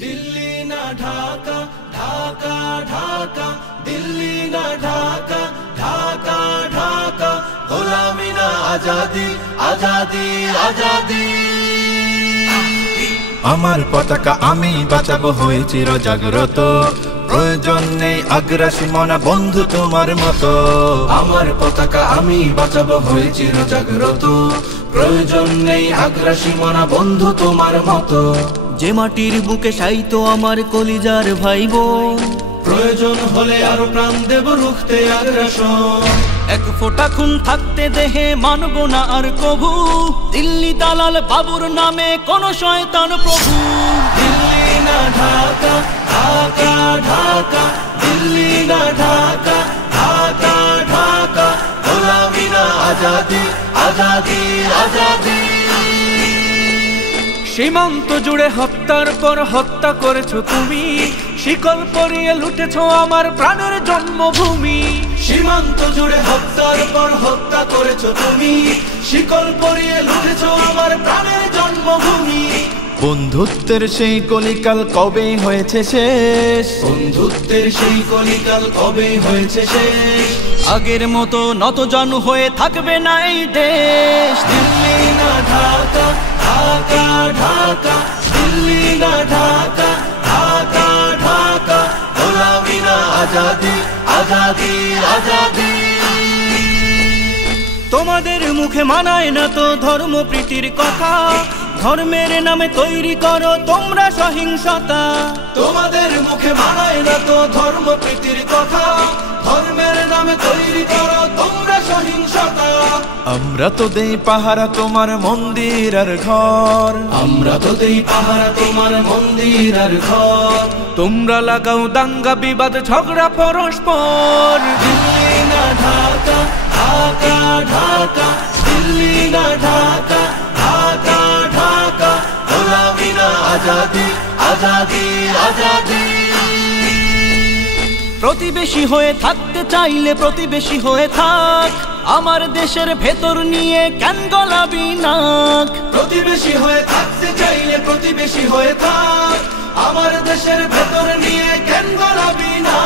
दिल्ली ना ढाका ढाका ढाका दिल्ली ना ढाका ढाका ढाका গোলামি না আজাদি আজাদি আজাদি আমার পতাকা আমি বাঁচাবো হয়ে চির জাগ্রত প্রয়োজন নেই আগ্রাসী মনা বন্ধু তোমার মতো আমার পতাকা আমি বাঁচাবো হয়ে চির জাগ্রত প্রয়োজন নেই আগ্রাসী মনা বন্ধু তোমার মতো যে মাটির বুকে সাইতো আমার কলিজার ভাইবোন প্রয়োজন হলে আরো প্রাণ দেব রুখতে আগ্রাসন এক ফোঁটা খুন থাকতে দেহে মানব না আর কভু দিল্লি দালাল বাবুর নামে কোন শয়তান প্রভু দিল্লি না ঢাকা ঢাকা ঢাকা দিল্লি না ঢাকা ঢাকা ঢাকা গোলামি না আজাদি আজাদি আজাদি সীমান্ত জুড়ে হত্যার পর হত্যা করেছো তুমি শিকল পরিয়ে লুটেছো আমার প্রাণের জন্মভূমি সীমান্ত জুড়ে হত্যার পর হত্যা করেছো তুমি শিকল পরিয়ে লুটেছো আমার প্রাণের জন্মভূমি বন্ধুত্বের সেই কলিকাল কবে হয়েছে শেষ বন্ধুত্বের সেই কলিকাল কবে হয়েছে শেষ আগের মতো নতজানু হয়ে থাকবে না এই দেশ দিল্লি না ঢাকা ঢাকা ঢাকা দিল্লি না ঢাকা ঢাকা ঢাকা গোলামি না আজাদি আজাদি আজাদি তোমাদের মুখে মানায় না তো ধর্মপ্রীতির কথা ধর্মের নামে তৈরি করো তোমরা সহিংসতা তোমাদের মুখে মানায় না তো ধর্মপ্রীতির কথা ধর্মের নামে তৈরি করো তোমরা সহিংসতা আমরা তো দেই পাহারা তোমার মন্দির আর ঘর আমরা তো দেই পাহারা তোমার মন্দির আর ঘর তোমরা লাগাও দাঙ্গা বিবাদ ঝগড়া পরস্পর দিল্লি না ঢাকা ঢাকা ঢাকা দিল্লি না ঢাকা ঢাকা ঢাকা গোলামি না আজাদি আজাদি আজাদি প্রতিবেশী হয়ে থাকতে চাইলে প্রতিবেশী হয়ে থাক আমার দেশের ভেতর নিয়ে কেন গলাবি নাক প্রতিবেশী হয়ে থাকতে চাইলে প্রতিবেশী হয়ে থাক আমার দেশের ভেতর নিয়ে কেন গলাবি না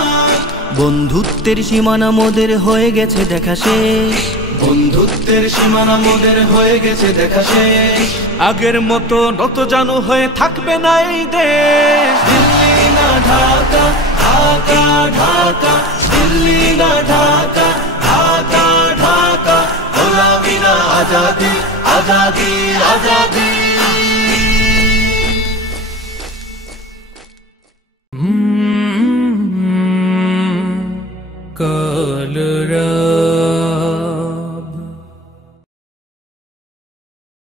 বন্ধুত্বের সীমানা মোদের হয়ে গেছে দেখা শেষ বন্ধুত্বের সীমানা মোদের হয়ে গেছে দেখা শেষ আগের মতো নতজানু হয়ে থাকবে না এই দেশ দিল্লি না ঢাকা ঢাকা ঢাকা দিল্লি না ঢাকা ঢাকা ঢাকা গোলামি না আজাদি আজাদি আজাদি